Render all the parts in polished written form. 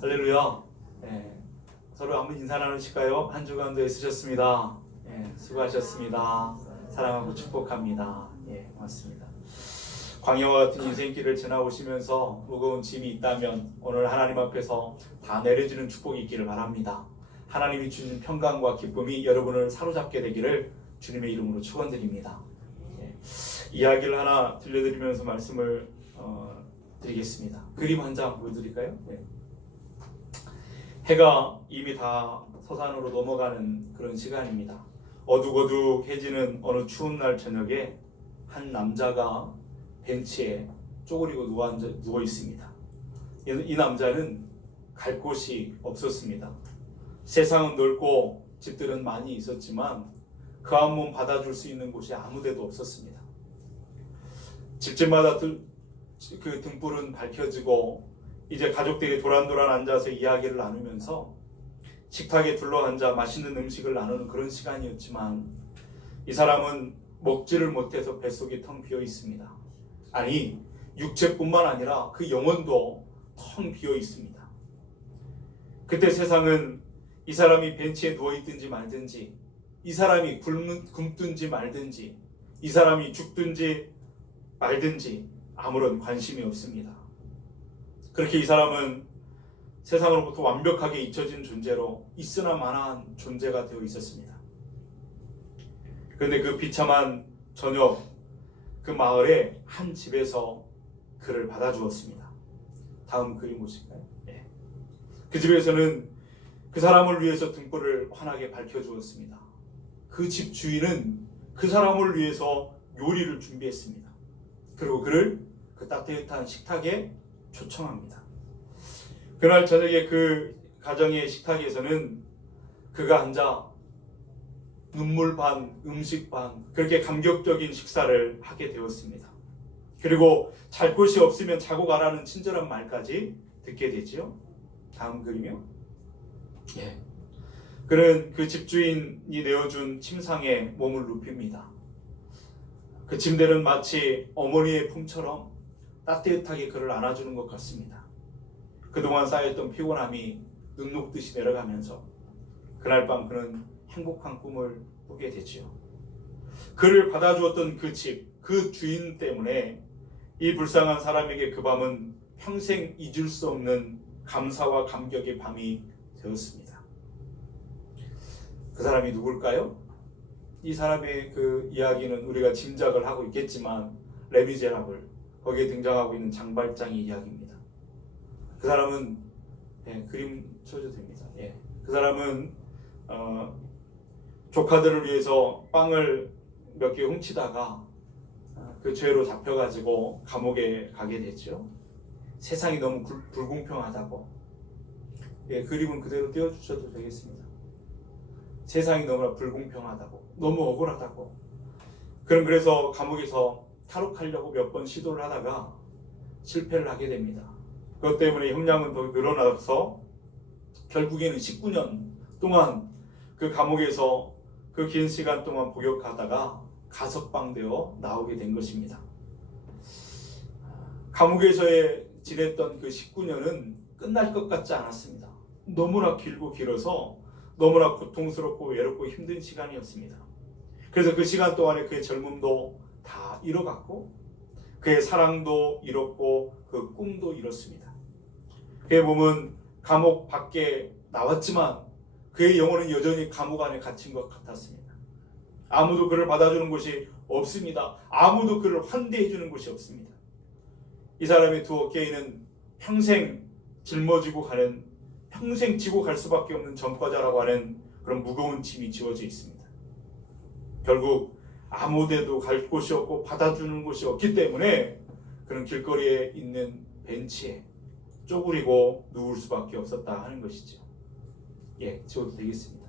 할렐루야. 서로 한번 인사 나누실까요? 한 주간도 애쓰셨습니다. 수고하셨습니다. 사랑하고 축복합니다. 고맙습니다. 광야와 같은 인생길을 지나오시면서 무거운 짐이 있다면 오늘 하나님 앞에서 다 내려지는 축복이 있기를 바랍니다. 하나님이 주신 평강과 기쁨이 여러분을 사로잡게 되기를 주님의 이름으로 축원드립니다. 이야기를 하나 들려드리면서 말씀을 드리겠습니다. 그림 한 장 보여드릴까요? 해가 이미 다 서산으로 넘어가는 그런 시간입니다. 어둑어둑해지는 어느 추운 날 저녁에 한 남자가 벤치에 쪼그리고 누워 있습니다. 이 남자는 갈 곳이 없었습니다. 세상은 넓고 집들은 많이 있었지만 그 한 몸 받아줄 수 있는 곳이 아무 데도 없었습니다. 집집마다 그 등불은 밝혀지고 이제 가족들이 도란도란 앉아서 이야기를 나누면서 식탁에 둘러앉아 맛있는 음식을 나누는 그런 시간이었지만 이 사람은 먹지를 못해서 뱃속이 텅 비어 있습니다. 아니, 육체뿐만 아니라 그 영혼도 텅 비어 있습니다. 그때 세상은 이 사람이 벤치에 누워 있든지 말든지, 이 사람이 굶든지 말든지, 이 사람이 죽든지 말든지 아무런 관심이 없습니다. 그렇게 이 사람은 세상으로부터 완벽하게 잊혀진 존재로 있으나 마나한 존재가 되어 있었습니다. 그런데 그 비참한 저녁, 그 마을의 한 집에서 그를 받아주었습니다. 다음 그림 보실까요? 그 집에서는 그 사람을 위해서 등불을 환하게 밝혀주었습니다. 그 집 주인은 그 사람을 위해서 요리를 준비했습니다. 그리고 그를 그 따뜻한 식탁에 초청합니다. 그날 저녁에 그 가정의 식탁에서는 그가 앉아 눈물 반 음식 반 그렇게 감격적인 식사를 하게 되었습니다. 그리고 잘 곳이 없으면 자고 가라는 친절한 말까지 듣게 되지요. 다음 그림이요. 그는 그 집주인이 내어준 침상에 몸을 눕힙니다. 그 침대는 마치 어머니의 품처럼 따뜻하게 그를 안아주는 것 같습니다. 그동안 쌓였던 피곤함이 눈 녹듯이 내려가면서 그날 밤 그는 행복한 꿈을 꾸게 되지요. 그를 받아주었던 그 집, 그 주인 때문에 이 불쌍한 사람에게 그 밤은 평생 잊을 수 없는 감사와 감격의 밤이 되었습니다. 그 사람이 누굴까요? 이 사람의 그 이야기는 우리가 짐작을 하고 있겠지만 레미제라블, 거기에 등장하고 있는 장발장의 이야기입니다. 그 사람은 그림 쳐도 됩니다. 그 사람은 조카들을 위해서 빵을 몇 개 훔치다가 그 죄로 잡혀가지고 감옥에 가게 됐죠. 세상이 너무 불공평하다고. 그림은 그대로 띄워주셔도 되겠습니다. 세상이 너무나 불공평하다고, 너무 억울하다고. 그래서 감옥에서 탈옥하려고 몇 번 시도를 하다가 실패를 하게 됩니다. 그것 때문에 형량은 더 늘어나서 결국에는 19년 동안 그 감옥에서 그 긴 시간 동안 복역하다가 가석방되어 나오게 된 것입니다. 감옥에서의 지냈던 그 19년은 끝날 것 같지 않았습니다. 너무나 길고 길어서 너무나 고통스럽고 외롭고 힘든 시간이었습니다. 그래서 그 시간 동안에 그의 젊음도 다 잃어갔고 그의 사랑도 잃었고 그 꿈도 잃었습니다. 그의 몸은 감옥 밖에 나왔지만 그의 영혼은 여전히 감옥 안에 갇힌 것 같았습니다. 아무도 그를 받아주는 곳이 없습니다. 아무도 그를 환대해 주는 곳이 없습니다. 이 사람의 두 어깨에는 평생 짊어지고 가는, 평생 지고 갈 수밖에 없는 전과자라고 하는 그런 무거운 짐이 지워져 있습니다. 결국 아무데도 갈 곳이 없고 받아주는 곳이 없기 때문에 그런 길거리에 있는 벤치에 쪼그리고 누울 수밖에 없었다 하는 것이죠. 지워도 되겠습니다.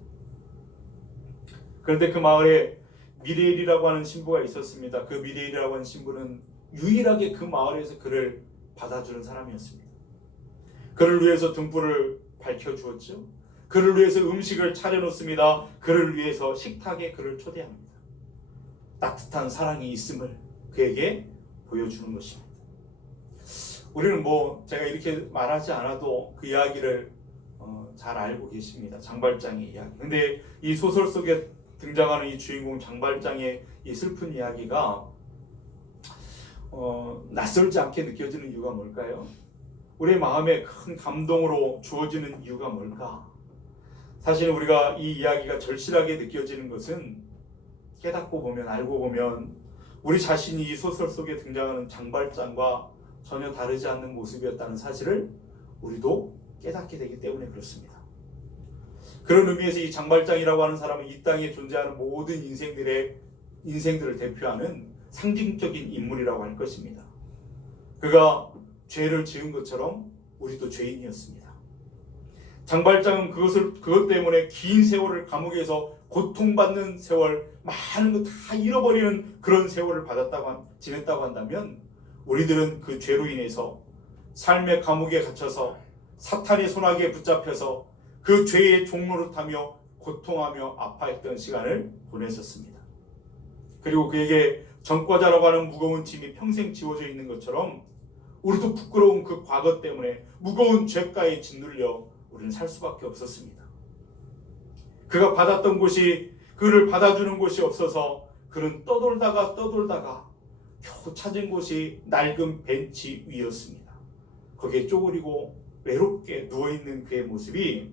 그런데 그 마을에 미레일이라고 하는 신부가 있었습니다. 그 미레일이라고 하는 신부는 유일하게 그 마을에서 그를 받아주는 사람이었습니다. 그를 위해서 등불을 밝혀주었죠. 그를 위해서 음식을 차려놓습니다. 그를 위해서 식탁에 그를 초대합니다. 따뜻한 사랑이 있음을 그에게 보여주는 것입니다. 우리는 뭐 제가 이렇게 말하지 않아도 그 이야기를 잘 알고 계십니다. 장발장의 이야기. 근데 이 소설 속에 등장하는 이 주인공 장발장의 이 슬픈 이야기가 낯설지 않게 느껴지는 이유가 뭘까요? 우리의 마음에 큰 감동으로 주어지는 이유가 뭘까? 사실 우리가 이 이야기가 절실하게 느껴지는 것은 깨닫고 보면, 알고 보면 우리 자신이 이 소설 속에 등장하는 장발장과 전혀 다르지 않는 모습이었다는 사실을 우리도 깨닫게 되기 때문에 그렇습니다. 그런 의미에서 이 장발장이라고 하는 사람은 이 땅에 존재하는 모든 인생들을 대표하는 상징적인 인물이라고 할 것입니다. 그가 죄를 지은 것처럼 우리도 죄인이었습니다. 장발장은 그것 때문에 긴 세월을 감옥에서 고통받는 세월, 많은 거 다 잃어버리는 그런 세월을 지냈다고 한다면 우리들은 그 죄로 인해서 삶의 감옥에 갇혀서 사탄의 손아귀에 붙잡혀서 그 죄의 종노릇하며 고통하며 아파했던 시간을 보냈었습니다. 그리고 그에게 전과자라고 하는 무거운 짐이 평생 지워져 있는 것처럼 우리도 부끄러운 그 과거 때문에 무거운 죄가에 짓눌려 우리는 살 수밖에 없었습니다. 그가 받았던 곳이, 그를 받아주는 곳이 없어서 그는 떠돌다가 겨우 찾은 곳이 낡은 벤치 위였습니다. 거기에 쪼그리고 외롭게 누워있는 그의 모습이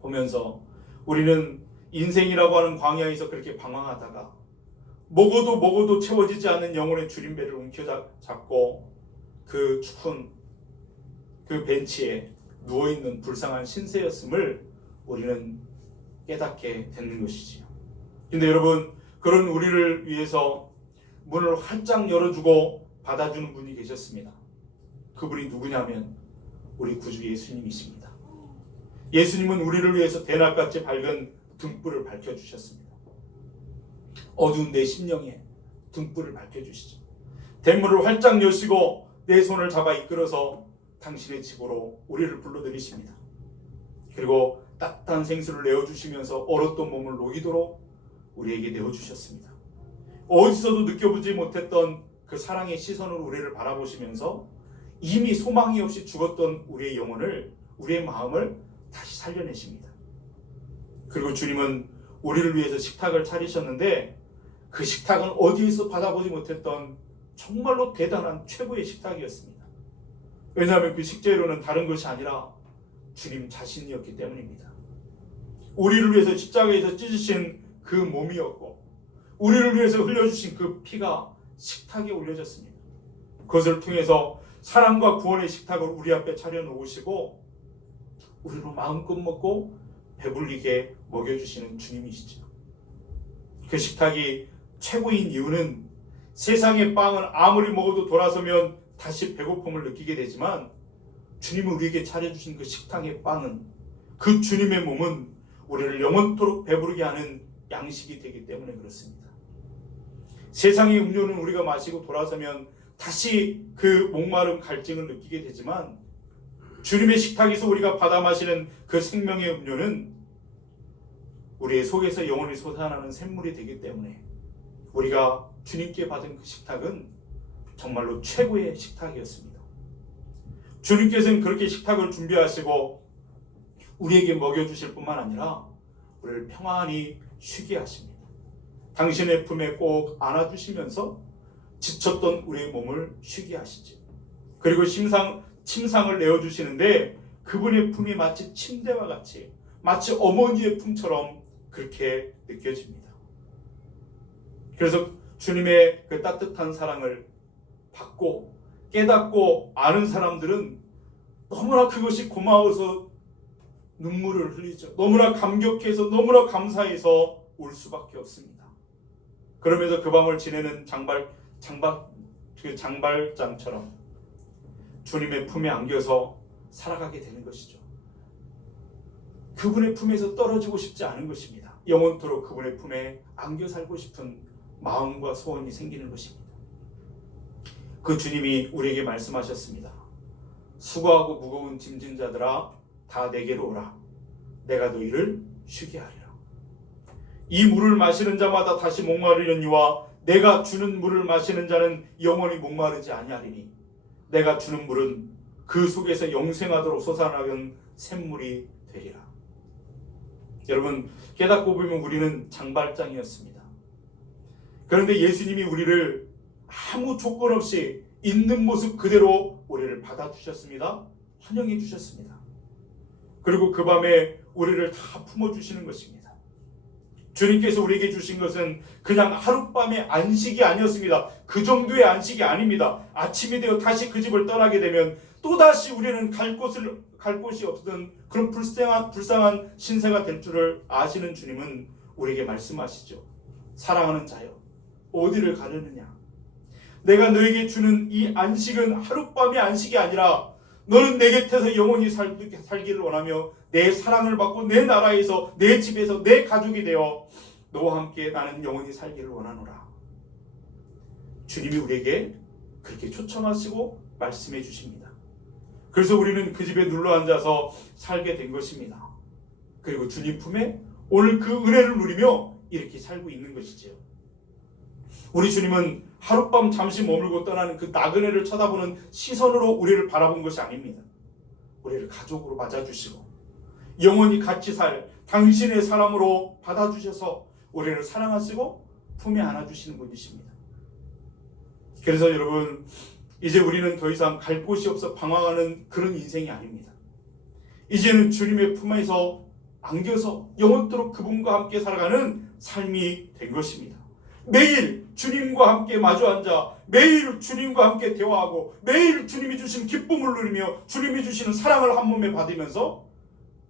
보면서 우리는 인생이라고 하는 광야에서 그렇게 방황하다가 먹어도 채워지지 않는 영혼의 줄임배를 움켜잡고 그 추운 그 벤치에 누워있는 불쌍한 신세였음을 우리는 깨닫게 되는 것이지요. 근데 여러분, 그런 우리를 위해서 문을 활짝 열어주고 받아주는 분이 계셨습니다. 그분이 누구냐면 우리 구주 예수님이십니다. 예수님은 우리를 위해서 대낮같이 밝은 등불을 밝혀주셨습니다. 어두운 내 심령에 등불을 밝혀주시죠. 대문을 활짝 여시고 내 손을 잡아 이끌어서 당신의 집으로 우리를 불러들이십니다. 그리고 따뜻한 생수를 내어주시면서 얼었던 몸을 녹이도록 우리에게 내어주셨습니다. 어디서도 느껴보지 못했던 그 사랑의 시선으로 우리를 바라보시면서 이미 소망이 없이 죽었던 우리의 영혼을, 우리의 마음을 다시 살려내십니다. 그리고 주님은 우리를 위해서 식탁을 차리셨는데 그 식탁은 어디에서 받아보지 못했던 정말로 대단한 최고의 식탁이었습니다. 왜냐하면 그 식재료는 다른 것이 아니라 주님 자신이었기 때문입니다. 우리를 위해서 십자가에서 찢으신 그 몸이었고 우리를 위해서 흘려주신 그 피가 식탁에 올려졌습니다. 그것을 통해서 사랑과 구원의 식탁을 우리 앞에 차려놓으시고 우리로 마음껏 먹고 배불리게 먹여주시는 주님이시죠. 그 식탁이 최고인 이유는 세상의 빵은 아무리 먹어도 돌아서면 다시 배고픔을 느끼게 되지만 주님은 우리에게 차려주신 그 식탁의 빵은, 그 주님의 몸은 우리를 영원토록 배부르게 하는 양식이 되기 때문에 그렇습니다. 세상의 음료는 우리가 마시고 돌아서면 다시 그 목마름 갈증을 느끼게 되지만 주님의 식탁에서 우리가 받아 마시는 그 생명의 음료는 우리의 속에서 영원히 솟아나는 샘물이 되기 때문에 우리가 주님께 받은 그 식탁은 정말로 최고의 식탁이었습니다. 주님께서는 그렇게 식탁을 준비하시고 우리에게 먹여주실 뿐만 아니라 우리를 평안히 쉬게 하십니다. 당신의 품에 꼭 안아주시면서 지쳤던 우리의 몸을 쉬게 하시죠. 그리고 침상을 내어주시는데 그분의 품이 마치 침대와 같이, 마치 어머니의 품처럼 그렇게 느껴집니다. 그래서 주님의 그 따뜻한 사랑을 받고 깨닫고 아는 사람들은 너무나 그것이 고마워서 눈물을 흘리죠. 너무나 감격해서, 너무나 감사해서 울 수밖에 없습니다. 그러면서 그 밤을 지내는 장발장처럼 주님의 품에 안겨서 살아가게 되는 것이죠. 그분의 품에서 떨어지고 싶지 않은 것입니다. 영원토록 그분의 품에 안겨 살고 싶은 마음과 소원이 생기는 것입니다. 그 주님이 우리에게 말씀하셨습니다. 수고하고 무거운 짐진 자들아 다 내게로 오라. 내가 너희를 쉬게 하리라. 이 물을 마시는 자마다 다시 목마르려니와 내가 주는 물을 마시는 자는 영원히 목마르지 아니하리니 내가 주는 물은 그 속에서 영생하도록 솟아나는 샘물이 되리라. 여러분, 깨닫고 보면 우리는 장발장이었습니다. 그런데 예수님이 우리를 아무 조건 없이 있는 모습 그대로 우리를 받아주셨습니다. 환영해 주셨습니다. 그리고 그 밤에 우리를 다 품어주시는 것입니다. 주님께서 우리에게 주신 것은 그냥 하룻밤의 안식이 아니었습니다. 그 정도의 안식이 아닙니다. 아침이 되어 다시 그 집을 떠나게 되면 또다시 우리는 갈 곳이 없던 그런 불쌍한 신세가 될 줄을 아시는 주님은 우리에게 말씀하시죠. 사랑하는 자여, 어디를 가려느냐? 내가 너에게 주는 이 안식은 하룻밤의 안식이 아니라 너는 내 곁에서 영원히 살기를 원하며 내 사랑을 받고 내 나라에서 내 집에서 내 가족이 되어 너와 함께 나는 영원히 살기를 원하노라. 주님이 우리에게 그렇게 초청하시고 말씀해 주십니다. 그래서 우리는 그 집에 눌러 앉아서 살게 된 것입니다. 그리고 주님 품에 오늘 그 은혜를 누리며 이렇게 살고 있는 것이지요. 우리 주님은 하룻밤 잠시 머물고 떠나는 그 나그네를 쳐다보는 시선으로 우리를 바라본 것이 아닙니다. 우리를 가족으로 맞아주시고 영원히 같이 살 당신의 사람으로 받아주셔서 우리를 사랑하시고 품에 안아주시는 분이십니다. 그래서 여러분, 이제 우리는 더 이상 갈 곳이 없어 방황하는 그런 인생이 아닙니다. 이제는 주님의 품에서 안겨서 영원토록 그분과 함께 살아가는 삶이 된 것입니다. 매일 주님과 함께 마주 앉아 매일 주님과 함께 대화하고 매일 주님이 주신 기쁨을 누리며 주님이 주시는 사랑을 한 몸에 받으면서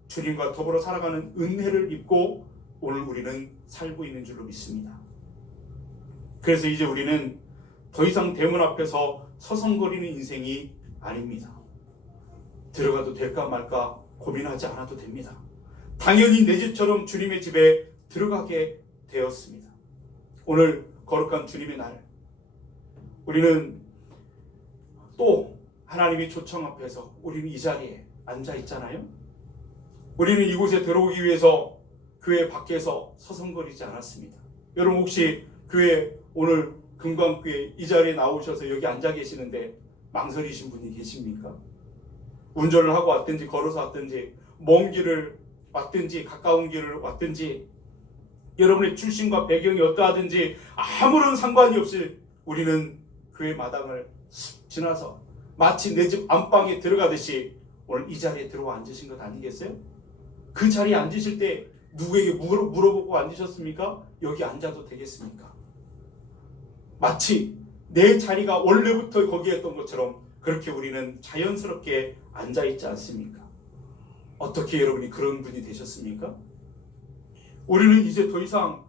주님과 더불어 살아가는 은혜를 입고 오늘 우리는 살고 있는 줄로 믿습니다. 그래서 이제 우리는 더 이상 대문 앞에서 서성거리는 인생이 아닙니다. 들어가도 될까 말까 고민하지 않아도 됩니다. 당연히 내 집처럼 주님의 집에 들어가게 되었습니다. 오늘 거룩한 주님의 날, 우리는 또 하나님의 초청 앞에서 우리는 이 자리에 앉아 있잖아요. 우리는 이곳에 들어오기 위해서 교회 밖에서 서성거리지 않았습니다. 여러분, 혹시 교회 오늘 금광교회 이 자리에 나오셔서 여기 앉아 계시는데 망설이신 분이 계십니까? 운전을 하고 왔든지 걸어서 왔든지 먼 길을 왔든지 가까운 길을 왔든지 여러분의 출신과 배경이 어떠하든지 아무런 상관이 없이 우리는 교회 마당을 지나서 마치 내 집 안방에 들어가듯이 오늘 이 자리에 들어와 앉으신 것 아니겠어요? 그 자리에 앉으실 때 누구에게 물어보고 앉으셨습니까? 여기 앉아도 되겠습니까? 마치 내 자리가 원래부터 거기였던 것처럼 그렇게 우리는 자연스럽게 앉아있지 않습니까? 어떻게 여러분이 그런 분이 되셨습니까? 우리는 이제 더 이상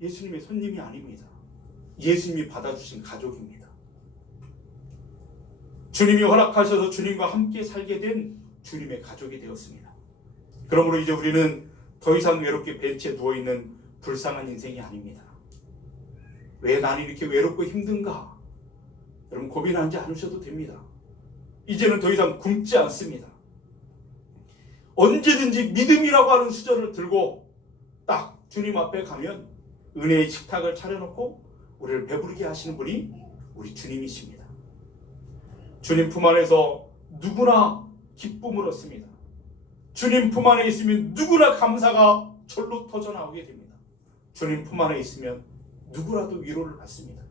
예수님의 손님이 아닙니다. 예수님이 받아주신 가족입니다. 주님이 허락하셔서 주님과 함께 살게 된 주님의 가족이 되었습니다. 그러므로 이제 우리는 더 이상 외롭게 벤치에 누워있는 불쌍한 인생이 아닙니다. 왜 나는 이렇게 외롭고 힘든가? 여러분, 고민하지 않으셔도 됩니다. 이제는 더 이상 굶지 않습니다. 언제든지 믿음이라고 하는 수저를 들고 딱 주님 앞에 가면 은혜의 식탁을 차려놓고 우리를 배부르게 하시는 분이 우리 주님이십니다. 주님 품 안에서 누구나 기쁨을 얻습니다. 주님 품 안에 있으면 누구나 감사가 절로 터져나오게 됩니다. 주님 품 안에 있으면 누구라도 위로를 받습니다.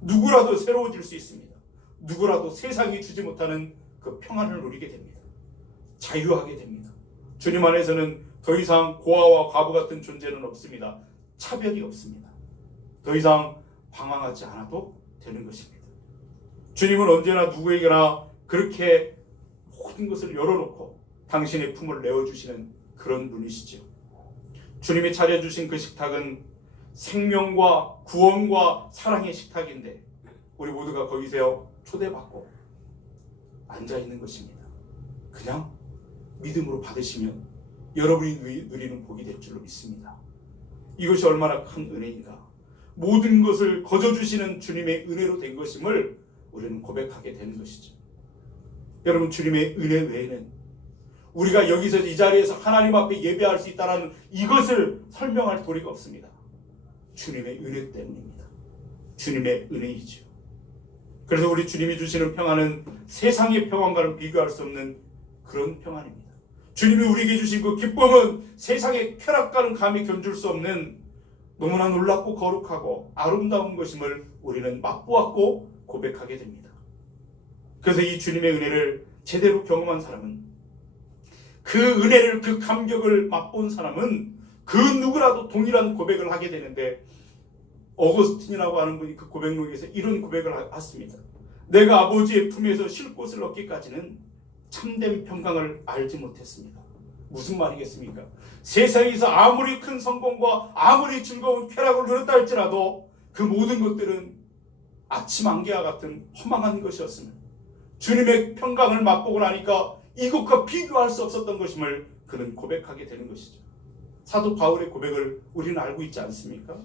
누구라도 새로워질 수 있습니다. 누구라도 세상이 주지 못하는 그 평안을 누리게 됩니다. 자유하게 됩니다. 주님 안에서는 더 이상 고아와 과부 같은 존재는 없습니다. 차별이 없습니다. 더 이상 방황하지 않아도 되는 것입니다. 주님은 언제나 누구에게나 그렇게 모든 것을 열어놓고 당신의 품을 내어주시는 그런 분이시죠. 주님이 차려주신 그 식탁은 생명과 구원과 사랑의 식탁인데 우리 모두가 거기서 초대받고 앉아있는 것입니다. 그냥 믿음으로 받으시면 여러분이 누리는 복이 될 줄로 믿습니다. 이것이 얼마나 큰 은혜인가. 모든 것을 거저주시는 주님의 은혜로 된 것임을 우리는 고백하게 되는 것이죠. 여러분, 주님의 은혜 외에는 우리가 여기서 이 자리에서 하나님 앞에 예배할 수 있다는 이것을 설명할 도리가 없습니다. 주님의 은혜 때문입니다. 주님의 은혜이죠. 그래서 우리 주님이 주시는 평안은 세상의 평안과는 비교할 수 없는 그런 평안입니다. 주님이 우리에게 주신 그 기쁨은 세상의 쾌락과는 감히 견줄 수 없는 너무나 놀랍고 거룩하고 아름다운 것임을 우리는 맛보았고 고백하게 됩니다. 그래서 이 주님의 은혜를 제대로 경험한 사람은, 그 은혜를, 그 감격을 맛본 사람은 그 누구라도 동일한 고백을 하게 되는데, 어거스틴이라고 하는 분이 그 고백록에서 이런 고백을 했습니다. 내가 아버지의 품에서 쉴 곳을 얻기까지는 참된 평강을 알지 못했습니다. 무슨 말이겠습니까? 세상에서 아무리 큰 성공과 아무리 즐거운 쾌락을 누렸다 할지라도 그 모든 것들은 아침 안개와 같은 허망한 것이었으며, 주님의 평강을 맛보고 나니까 이것과 비교할 수 없었던 것임을 그는 고백하게 되는 것이죠. 사도 바울의 고백을 우리는 알고 있지 않습니까?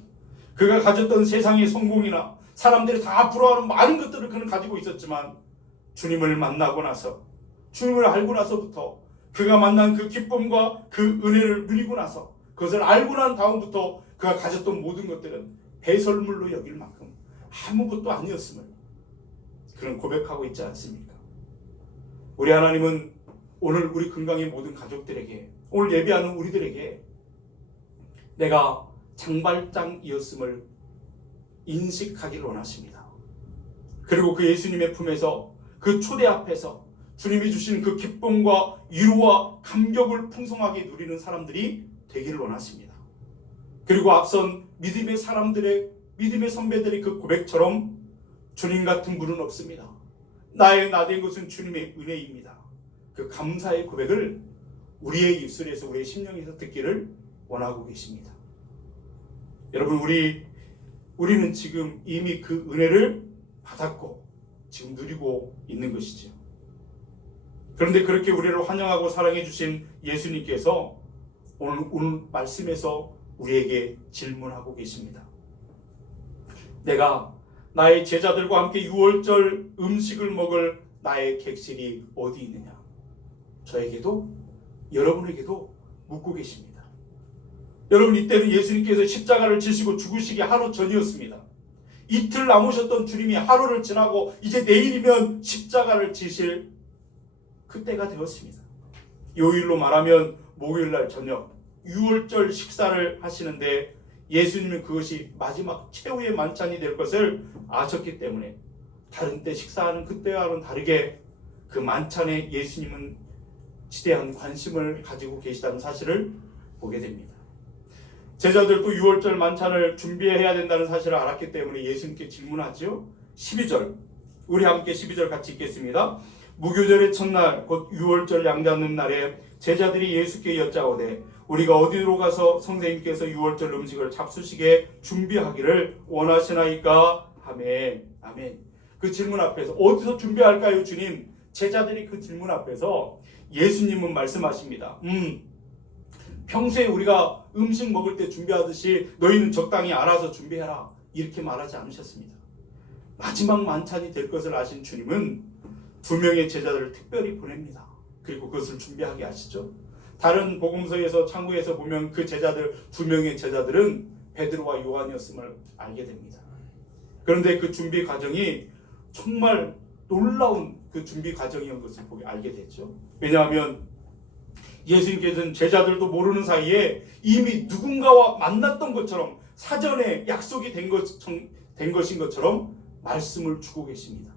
그가 가졌던 세상의 성공이나 사람들이 다 부러워하는 많은 것들을 그는 가지고 있었지만, 주님을 만나고 나서, 주님을 알고 나서부터, 그가 만난 그 기쁨과 그 은혜를 누리고 나서, 그것을 알고 난 다음부터 그가 가졌던 모든 것들은 배설물로 여길 만큼 아무것도 아니었음을 그는 고백하고 있지 않습니까? 우리 하나님은 오늘 우리 금강의 모든 가족들에게, 오늘 예배하는 우리들에게 내가 장발장이었음을 인식하기를 원하십니다. 그리고 그 예수님의 품에서, 그 초대 앞에서 주님이 주신 그 기쁨과 위로와 감격을 풍성하게 누리는 사람들이 되기를 원하십니다. 그리고 앞선 믿음의 사람들의, 믿음의 선배들의 그 고백처럼 주님 같은 분은 없습니다. 나의 나된 것은 주님의 은혜입니다. 그 감사의 고백을 우리의 입술에서, 우리의 심령에서 듣기를 원하고 계십니다. 여러분, 우리는 지금 이미 그 은혜를 받았고 지금 누리고 있는 것이죠. 그런데 그렇게 우리를 환영하고 사랑해 주신 예수님께서 오늘 말씀에서 우리에게 질문하고 계십니다. 내가 나의 제자들과 함께 유월절 음식을 먹을 나의 객실이 어디 있느냐? 저에게도 여러분에게도 묻고 계십니다. 여러분, 이때는 예수님께서 십자가를 지시고 죽으시기 하루 전이었습니다. 이틀 남으셨던 주님이 하루를 지나고 이제 내일이면 십자가를 지실 그때가 되었습니다. 요일로 말하면 목요일날 저녁 유월절 식사를 하시는데, 예수님은 그것이 마지막 최후의 만찬이 될 것을 아셨기 때문에 다른 때 식사하는 그때와는 다르게 그 만찬에 예수님은 지대한 관심을 가지고 계시다는 사실을 보게 됩니다. 제자들도 유월절 만찬을 준비해야 된다는 사실을 알았기 때문에 예수님께 질문하죠. 12절, 우리 함께 12절 같이 읽겠습니다. 무교절의 첫날 곧 유월절 양잡는 날에 제자들이 예수께 여짜오되 우리가 어디로 가서 선생님께서 유월절 음식을 잡수시게 준비하기를 원하시나이까 하매. 아멘. 그 질문 앞에서 어디서 준비할까요 주님? 제자들이 그 질문 앞에서 예수님은 말씀하십니다. 평소에 우리가 음식 먹을 때 준비하듯이 너희는 적당히 알아서 준비해라, 이렇게 말하지 않으셨습니다. 마지막 만찬이 될 것을 아신 주님은 2명의 제자들을 특별히 보냅니다. 그리고 그것을 준비하게 하시죠. 다른 복음서에서 창구에서 보면 그 제자들 2명의 제자들은 베드로와 요한이었음을 알게 됩니다. 그런데 그 준비 과정이 정말 놀라운 그 준비 과정이었던 것을 알게 됐죠. 왜냐하면 예수님께서는 제자들도 모르는 사이에 이미 누군가와 만났던 것처럼, 사전에 약속이 된 것인 것처럼 말씀을 주고 계십니다.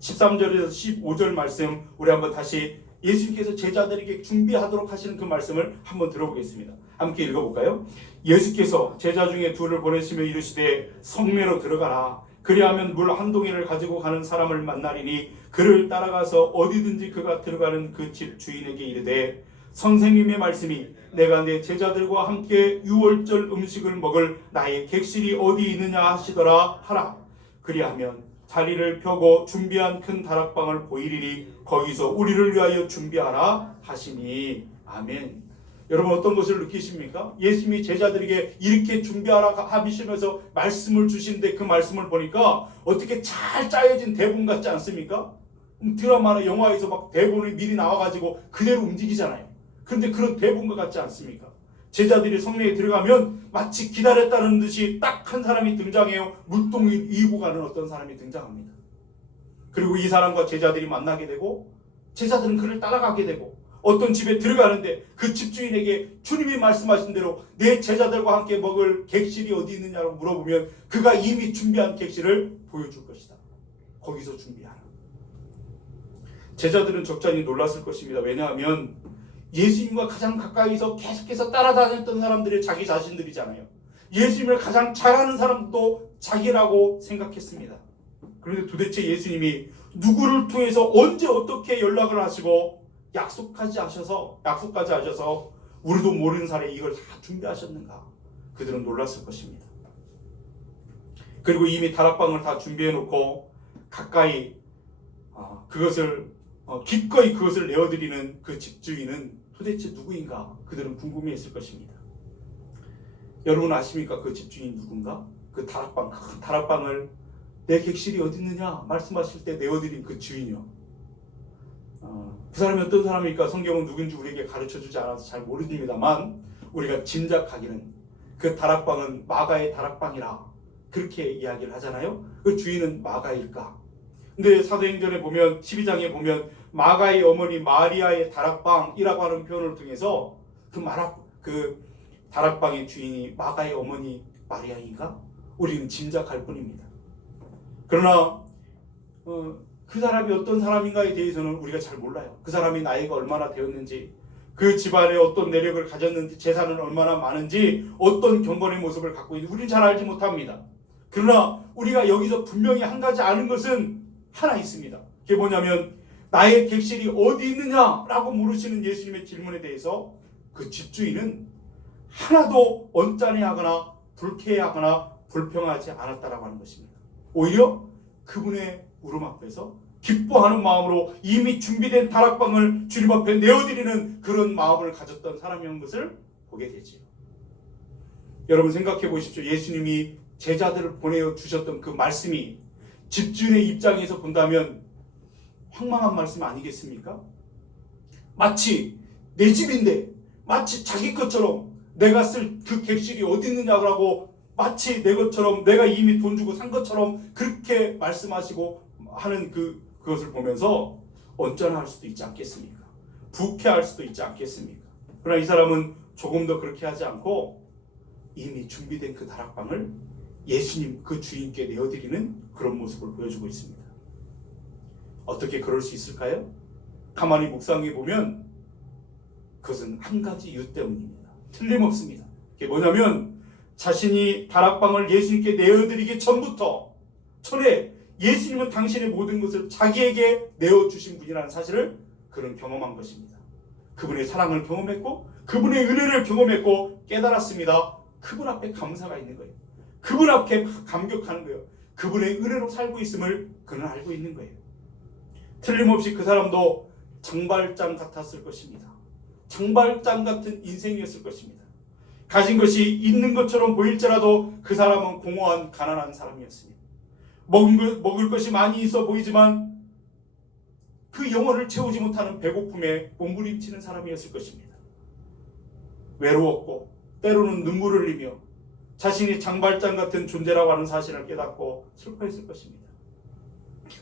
13절에서 15절 말씀 우리 한번 다시 예수님께서 제자들에게 준비하도록 하시는 그 말씀을 한번 들어보겠습니다. 함께 읽어볼까요? 예수께서 제자 중에 둘을 보내시며 이르시되 성내로 들어가라. 그리하면 물 한 동이를 가지고 가는 사람을 만나리니 그를 따라가서 어디든지 그가 들어가는 그 집 주인에게 이르되 선생님의 말씀이 내가 내 제자들과 함께 유월절 음식을 먹을 나의 객실이 어디 있느냐 하시더라 하라. 그리하면 자리를 펴고 준비한 큰 다락방을 보이리니 거기서 우리를 위하여 준비하라 하시니. 아멘. 여러분, 어떤 것을 느끼십니까? 예수님이 제자들에게 이렇게 준비하라 하시면서 말씀을 주시는데, 그 말씀을 보니까 어떻게 잘 짜여진 대본 같지 않습니까? 드라마나 영화에서 막 대본이 미리 나와가지고 그대로 움직이잖아요. 그런데 그런 대본과 같지 않습니까? 제자들이 성내에 들어가면 마치 기다렸다는 듯이 딱 한 사람이 등장해요. 물동을 이고 가는 어떤 사람이 등장합니다. 그리고 이 사람과 제자들이 만나게 되고 제자들은 그를 따라가게 되고 어떤 집에 들어가는데 그 집주인에게 주님이 말씀하신 대로 내 제자들과 함께 먹을 객실이 어디 있느냐고 물어보면 그가 이미 준비한 객실을 보여줄 것이다. 거기서 준비하라. 제자들은 적잖이 놀랐을 것입니다. 왜냐하면 예수님과 가장 가까이서 계속해서 따라다녔던 사람들이 자기 자신들이잖아요. 예수님을 가장 잘 아는 사람도 자기라고 생각했습니다. 그런데 도대체 예수님이 누구를 통해서 언제 어떻게 연락을 하시고 약속까지 하셔서 우리도 모르는 사이에 이걸 다 준비하셨는가? 그들은 놀랐을 것입니다. 그리고 이미 다락방을 다 준비해 놓고 가까이 기꺼이 그것을 내어드리는 그 집주인은 도대체 누구인가? 그들은 궁금해했을 것입니다. 여러분 아십니까? 그 집주인이 누군가? 그 다락방, 큰 다락방을 내 객실이 어디 있느냐 말씀하실 때 내어드린 그 주인이요. 그 사람이 어떤 사람일까 성경은 누군지 우리에게 가르쳐주지 않아서 잘 모릅니다만 우리가 짐작하기는 그 다락방은 마가의 다락방이라 그렇게 이야기를 하잖아요. 그 주인은 마가일까? 근데 사도행전에 보면 12장에 보면 마가의 어머니 마리아의 다락방이라고 하는 표현을 통해서 그 다락방의 주인이 마가의 어머니 마리아인가? 우리는 짐작할 뿐입니다. 그러나 그 사람이 어떤 사람인가에 대해서는 우리가 잘 몰라요. 그 사람이 나이가 얼마나 되었는지, 그 집안에 어떤 내력을 가졌는지, 재산은 얼마나 많은지, 어떤 경건의 모습을 갖고 있는지 우리는 잘 알지 못합니다. 그러나 우리가 여기서 분명히 한 가지 아는 것은 하나 있습니다. 그게 뭐냐면 나의 객실이 어디 있느냐라고 물으시는 예수님의 질문에 대해서 그 집주인은 하나도 언짢아하거나 불쾌하거나 불평하지 않았다라고 하는 것입니다. 오히려 그분의 울음 앞에서 기뻐하는 마음으로 이미 준비된 다락방을 주님 앞에 내어드리는 그런 마음을 가졌던 사람이었던 것을 보게 되지요. 여러분 생각해 보십시오. 예수님이 제자들을 보내주셨던 그 말씀이 집주인의 입장에서 본다면 황망한 말씀 아니겠습니까? 마치 내 집인데 마치 자기 것처럼 내가 쓸 그 객실이 어디 있느냐고 마치 내 것처럼 내가 이미 돈 주고 산 것처럼 그렇게 말씀하시고 하는 그것을 보면서 언짢아할 수도 있지 않겠습니까? 부쾌할 수도 있지 않겠습니까? 그러나 이 사람은 조금 더 그렇게 하지 않고 이미 준비된 그 다락방을 예수님 그 주인께 내어드리는 그런 모습을 보여주고 있습니다. 어떻게 그럴 수 있을까요? 가만히 묵상해 보면 그것은 한 가지 이유 때문입니다. 틀림없습니다. 그게 뭐냐면 자신이 다락방을 예수님께 내어드리기 전에 예수님은 당신의 모든 것을 자기에게 내어주신 분이라는 사실을 그는 경험한 것입니다. 그분의 사랑을 경험했고 그분의 은혜를 경험했고 깨달았습니다. 그분 앞에 감사가 있는 거예요. 그분 앞에 감격하는 거예요. 그분의 은혜로 살고 있음을 그는 알고 있는 거예요. 틀림없이 그 사람도 장발장 같았을 것입니다. 장발장 같은 인생이었을 것입니다. 가진 것이 있는 것처럼 보일지라도 그 사람은 공허한 가난한 사람이었습니다. 먹을 것이 많이 있어 보이지만 그 영혼을 채우지 못하는 배고픔에 몸부림치는 사람이었을 것입니다. 외로웠고 때로는 눈물을 흘리며 자신이 장발장 같은 존재라고 하는 사실을 깨닫고 슬퍼했을 것입니다.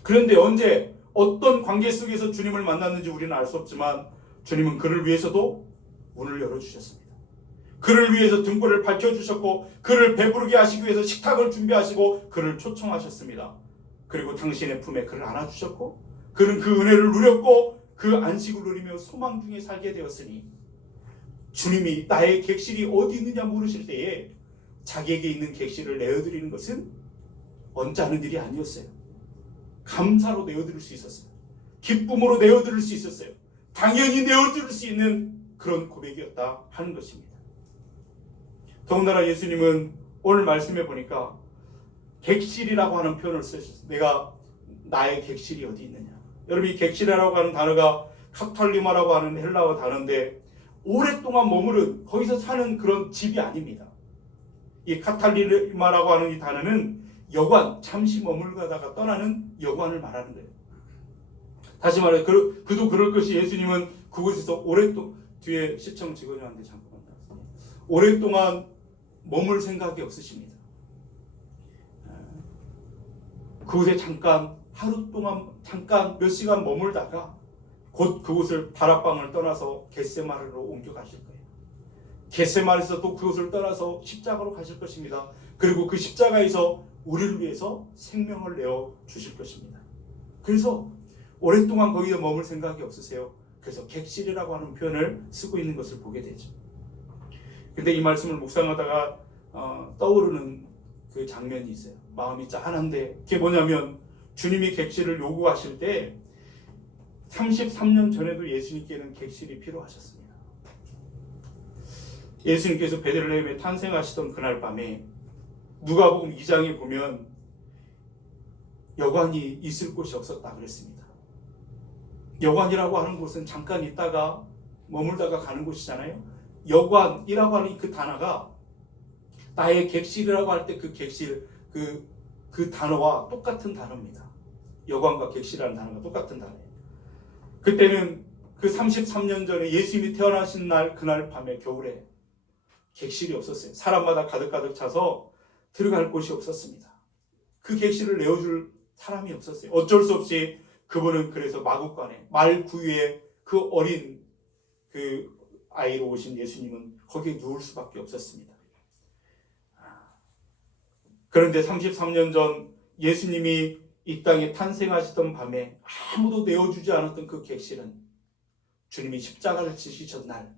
그런데 언제 어떤 관계 속에서 주님을 만났는지 우리는 알 수 없지만 주님은 그를 위해서도 문을 열어주셨습니다. 그를 위해서 등불을 밝혀주셨고 그를 배부르게 하시기 위해서 식탁을 준비하시고 그를 초청하셨습니다. 그리고 당신의 품에 그를 안아주셨고 그는 그 은혜를 누렸고 그 안식을 누리며 소망 중에 살게 되었으니 주님이 나의 객실이 어디 있느냐 물으실 때에 자기에게 있는 객실을 내어드리는 것은 언짢은 일이 아니었어요. 감사로 내어드릴 수 있었어요. 기쁨으로 내어드릴 수 있었어요. 당연히 내어드릴 수 있는 그런 고백이었다 하는 것입니다. 더군다나 예수님은 오늘 말씀해 보니까 객실이라고 하는 표현을 쓰셨어요. 내가 나의 객실이 어디 있느냐. 여러분 이 객실이라고 하는 단어가 카탈리마라고 하는 헬라어 단어인데 오랫동안 머무른 거기서 사는 그런 집이 아닙니다. 이 카탈리마라고 하는 이 단어는 여관, 잠시 머물다가 떠나는 여관을 말하는 거예요. 다시 말해 그도 그럴 것이 예수님은 그곳에서 오랫동안 뒤에 시청 직원님한테 잠깐만 오랫동안 머물 생각이 없으십니다. 그곳에 잠깐 하루 동안 잠깐 몇 시간 머물다가 곧 그곳을 다락방을 떠나서 겟세마네로 옮겨가실 거예요. 겟세마네에서 또 그곳을 떠나서 십자가로 가실 것입니다. 그리고 그 십자가에서 우리를 위해서 생명을 내어 주실 것입니다. 그래서 오랫동안 거기에 머물 생각이 없으세요. 그래서 객실이라고 하는 표현을 쓰고 있는 것을 보게 되죠. 근데 이 말씀을 묵상하다가 떠오르는 그 장면이 있어요. 마음이 짠한데 그게 뭐냐면 주님이 객실을 요구하실 때 33년 전에도 예수님께는 객실이 필요하셨습니다. 예수님께서 베들레헴에 탄생하시던 그날 밤에 누가복음 2장에 보면 여관이 있을 곳이 없었다 그랬습니다. 여관이라고 하는 곳은 잠깐 있다가 머물다가 가는 곳이잖아요. 여관이라고 하는 그 단어가 나의 객실이라고 할 때 그 객실 그 단어와 똑같은 단어입니다. 여관과 객실이라는 단어가 똑같은 단어예요. 그때는 그 33년 전에 예수님이 태어나신 날 그날 밤에 겨울에 객실이 없었어요. 사람마다 가득가득 차서 들어갈 곳이 없었습니다. 그 객실을 내어줄 사람이 없었어요. 어쩔 수 없이 그분은 그래서 마구간에 말 구유에 그 어린 그 아이로 오신 예수님은 거기에 누울 수밖에 없었습니다. 그런데 33년 전 예수님이 이 땅에 탄생하시던 밤에 아무도 내어주지 않았던 그 객실은 주님이 십자가를 지시던 날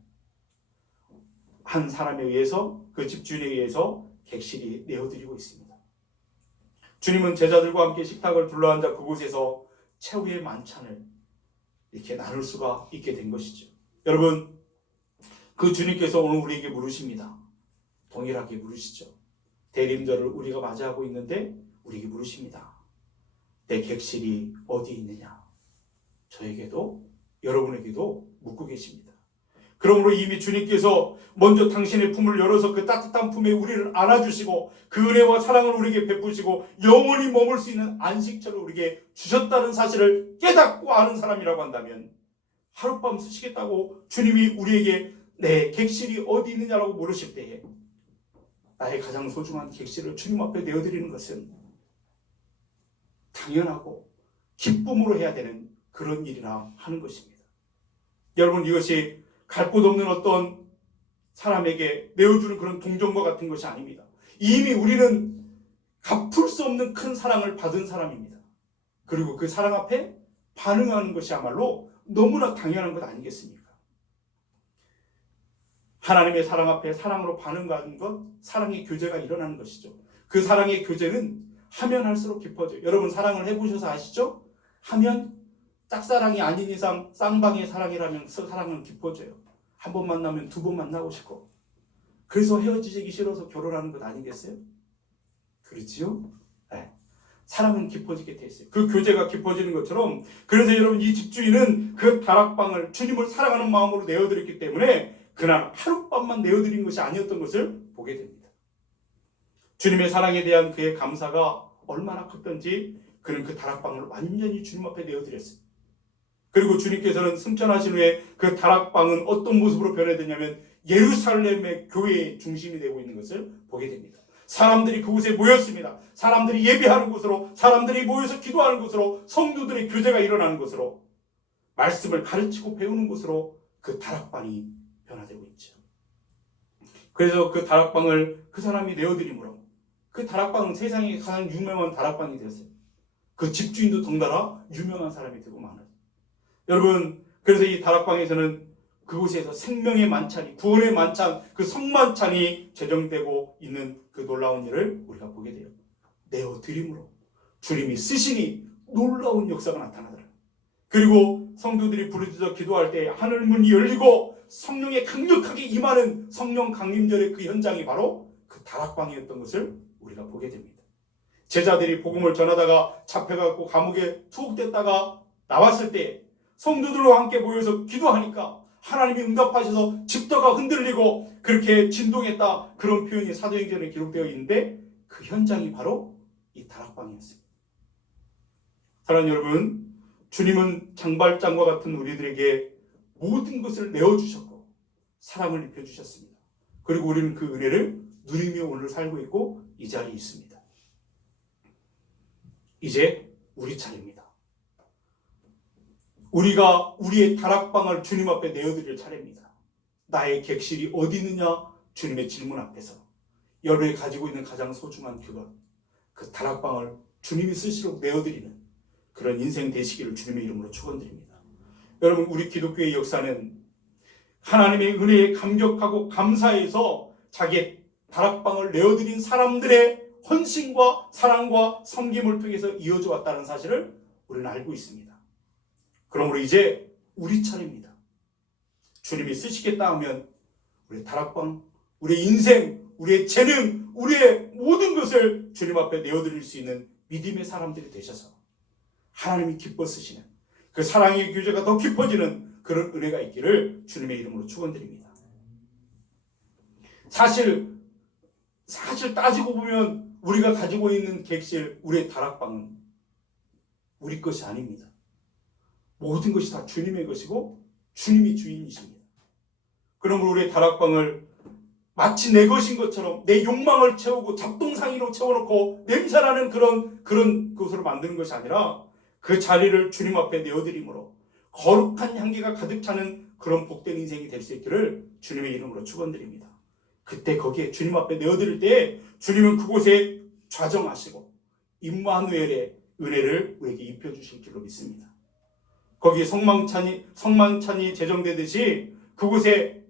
한 사람에 의해서 그 집주인에 의해서 객실이 내어드리고 있습니다. 주님은 제자들과 함께 식탁을 둘러앉아 그곳에서 최후의 만찬을 이렇게 나눌 수가 있게 된 것이죠. 여러분, 그 주님께서 오늘 우리에게 물으십니다. 동일하게 물으시죠. 대림절을 우리가 맞이하고 있는데 우리에게 물으십니다. 내 객실이 어디 있느냐? 저에게도 여러분에게도 묻고 계십니다. 그러므로 이미 주님께서 먼저 당신의 품을 열어서 그 따뜻한 품에 우리를 안아주시고 그 은혜와 사랑을 우리에게 베푸시고 영원히 머물 수 있는 안식처를 우리에게 주셨다는 사실을 깨닫고 아는 사람이라고 한다면 하룻밤 쓰시겠다고 주님이 우리에게 내 객실이 어디 있느냐라고 물으실 때에 나의 가장 소중한 객실을 주님 앞에 내어드리는 것은 당연하고 기쁨으로 해야 되는 그런 일이라 하는 것입니다. 여러분, 이것이 갈 곳 없는 어떤 사람에게 내어주는 그런 동정과 같은 것이 아닙니다. 이미 우리는 갚을 수 없는 큰 사랑을 받은 사람입니다. 그리고 그 사랑 앞에 반응하는 것이야말로 너무나 당연한 것 아니겠습니까? 하나님의 사랑 앞에 사랑으로 반응하는 것, 사랑의 교제가 일어나는 것이죠. 그 사랑의 교제는 하면 할수록 깊어져요. 여러분 사랑을 해보셔서 아시죠? 하면 짝사랑이 아닌 이상 쌍방의 사랑이라면 사랑은 깊어져요. 한 번 만나면 두 번 만나고 싶고, 그래서 헤어지기 싫어서 결혼하는 것 아니겠어요? 그렇지요? 네. 사랑은 깊어지게 돼 있어요. 그 교제가 깊어지는 것처럼, 그래서 여러분 이 집주인은 그 다락방을 주님을 사랑하는 마음으로 내어드렸기 때문에 그날 하룻밤만 내어드린 것이 아니었던 것을 보게 됩니다. 주님의 사랑에 대한 그의 감사가 얼마나 컸던지 그는 그 다락방을 완전히 주님 앞에 내어드렸어요. 그리고 주님께서는 승천하신 후에 그 다락방은 어떤 모습으로 변해되냐면 예루살렘의 교회의 중심이 되고 있는 것을 보게 됩니다. 사람들이 그곳에 모였습니다. 사람들이 예배하는 곳으로, 사람들이 모여서 기도하는 곳으로, 성도들의 교제가 일어나는 곳으로, 말씀을 가르치고 배우는 곳으로 그 다락방이 변화되고 있죠. 그래서 그 다락방을 그 사람이 내어드림으로 그 다락방은 세상에 가장 유명한 다락방이 되었어요. 그 집주인도 덩달아 유명한 사람이 되고 많아요. 여러분, 그래서 이 다락방에서는 그곳에서 생명의 만찬이, 구원의 만찬, 그 성만찬이 제정되고 있는 그 놀라운 일을 우리가 보게 돼요. 내어드림으로 주님이 쓰시니 놀라운 역사가 나타나더라. 그리고 성도들이 부르짖어 기도할 때 하늘 문이 열리고 성령에 강력하게 임하는 성령 강림절의 그 현장이 바로 그 다락방이었던 것을 우리가 보게 됩니다. 제자들이 복음을 전하다가 잡혀갖고 감옥에 투옥됐다가 나왔을 때 성도들과 함께 모여서 기도하니까 하나님이 응답하셔서 집터가 흔들리고 그렇게 진동했다, 그런 표현이 사도행전에 기록되어 있는데 그 현장이 바로 이 다락방이었습니다. 사랑하는 여러분, 주님은 장발장과 같은 우리들에게 모든 것을 내어주셨고 사랑을 입혀주셨습니다. 그리고 우리는 그 은혜를 누리며 오늘 살고 있고 이 자리에 있습니다. 이제 우리 차례입니다. 우리가 우리의 다락방을 주님 앞에 내어드릴 차례입니다. 나의 객실이 어디 있느냐? 주님의 질문 앞에서 여러분이 가지고 있는 가장 소중한 그것, 그 다락방을 주님이 스스로 내어드리는 그런 인생 되시기를 주님의 이름으로 축원드립니다. 여러분, 우리 기독교의 역사는 하나님의 은혜에 감격하고 감사해서 자기의 다락방을 내어드린 사람들의 헌신과 사랑과 섬김을 통해서 이어져 왔다는 사실을 우리는 알고 있습니다. 그러므로 이제 우리 차례입니다. 주님이 쓰시겠다 하면 우리의 다락방, 우리의 인생, 우리의 재능, 우리의 모든 것을 주님 앞에 내어드릴 수 있는 믿음의 사람들이 되셔서 하나님이 기뻐 쓰시는 그 사랑의 교제가 더 깊어지는 그런 은혜가 있기를 주님의 이름으로 축원드립니다. 사실 따지고 보면 우리가 가지고 있는 객실, 우리의 다락방은 우리 것이 아닙니다. 모든 것이 다 주님의 것이고 주님이 주인이십니다. 그러므로 우리의 다락방을 마치 내 것인 것처럼 내 욕망을 채우고 잡동사니로 채워놓고 냄새나는 그런 곳으로 만드는 것이 아니라 그 자리를 주님 앞에 내어드림으로 거룩한 향기가 가득 차는 그런 복된 인생이 될 수 있기를 주님의 이름으로 축원드립니다. 그때 거기에 주님 앞에 내어드릴 때 주님은 그곳에 좌정하시고 임마누엘의 은혜를 우리에게 입혀주실 줄로 믿습니다. 거기에 성만찬이 제정되듯이 그곳에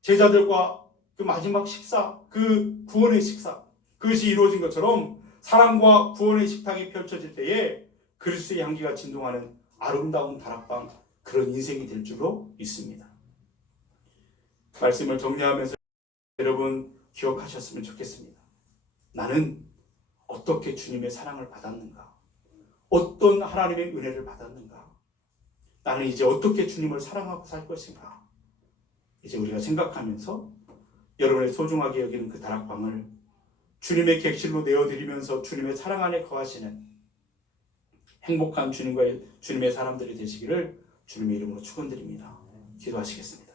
제자들과 그 마지막 식사, 그 구원의 식사, 그것이 이루어진 것처럼 사랑과 구원의 식탁이 펼쳐질 때에 그리스도의 향기가 진동하는 아름다운 다락방, 그런 인생이 될 줄로 믿습니다. 말씀을 정리하면서 여러분 기억하셨으면 좋겠습니다. 나는 어떻게 주님의 사랑을 받았는가? 어떤 하나님의 은혜를 받았는가? 나는 이제 어떻게 주님을 사랑하고 살 것인가? 이제 우리가 생각하면서 여러분의 소중하게 여기는 그 다락방을 주님의 객실로 내어드리면서 주님의 사랑 안에 거하시는 행복한 주님의 사람들이 되시기를 주님의 이름으로 축원드립니다. 기도하시겠습니다.